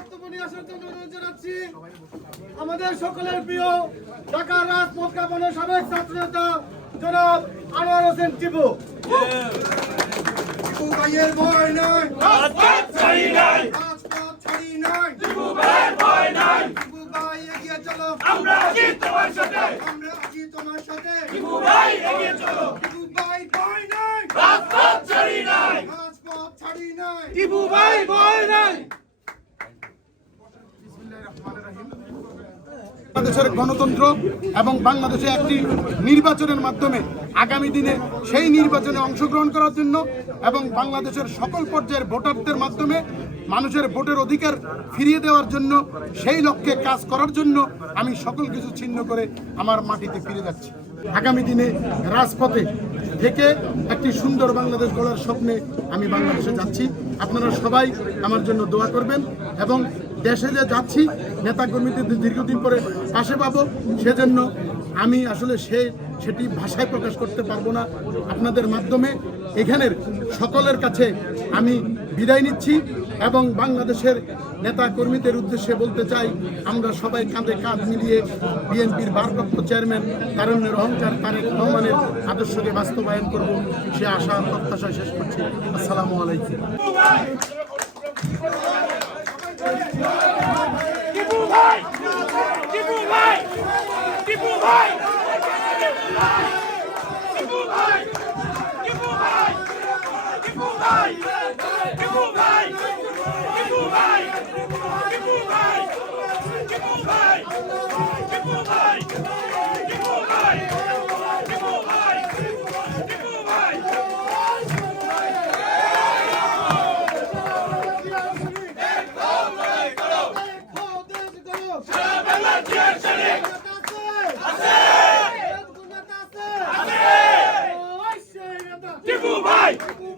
বক্তব্য নিয়ে আসার জন্য অনুরোধ জানাচ্ছি আমাদের সকলের প্রিয় ঢাকার রাজপথ কাপানোর সাবেক ছাত্র নেতা জনাব আনোয়ার হোসেন টিপু। টিপু ভাইয়ের ভয় নয় রাজপথ ছাড়ি নাই। রাজপথ ছাড়ি নয় টিপু ভাইয়ের ভয় নাই। টিপু ভাই এগিয়ে চলো। আমরা আছি তোমার সাথে। আমরা আছি তোমার সাথে। টিপু ভাই এগিয়ে চলো। টিপু ভাই ভয় নয় রাজপথ ছাড়ি নাই। রাজপথ ছাড়ি নয় টিপু ভাই ভয় নাই বাংলাদেশের গণতন্ত্র এবং বাংলাদেশে একটি নির্বাচনের মাধ্যমে আগামী দিনে সেই নির্বাচনে অংশগ্রহণ করার জন্য এবং বাংলাদেশের সকল পর্যায়ের ভোটারদের মাধ্যমে মানুষের ভোটের অধিকার ফিরিয়ে দেওয়ার জন্য, সেই লক্ষ্যে কাজ করার জন্য আমি সকল কিছু ছিন্ন করে আমার মাটিতে ফিরে যাচ্ছি। আগামী দিনে রাজপথে থেকে একটি সুন্দর বাংলাদেশ গড়ার স্বপ্নে আমি বাংলাদেশে যাচ্ছি। আপনারা সবাই আমার জন্য দোয়া করবেন এবং দেশে যে যাচ্ছি, নেতাকর্মীদের দীর্ঘদিন পরে পাশে পাবো। সেজন্য আমি আসলে সে সেটি ভাষায় প্রকাশ করতে পারব না। আপনাদের মাধ্যমে এখানের সকলের কাছে আমি বিদায় নিচ্ছি এবং বাংলাদেশের নেতা কর্মীদের উদ্দেশ্যে বলতে চাই, আমরা সবাই কাঁধে কাঁধ মিলিয়ে বিএনপির ভারপ্রাপ্ত চেয়ারম্যান তারুণ্যের অহংকার তারেক রহমানের আদর্শকে বাস্তবায়ন করব। সে আশা প্রত্যাশা শেষ করছি। আসসালামু আলাইকুম। Goodbye! 你给我。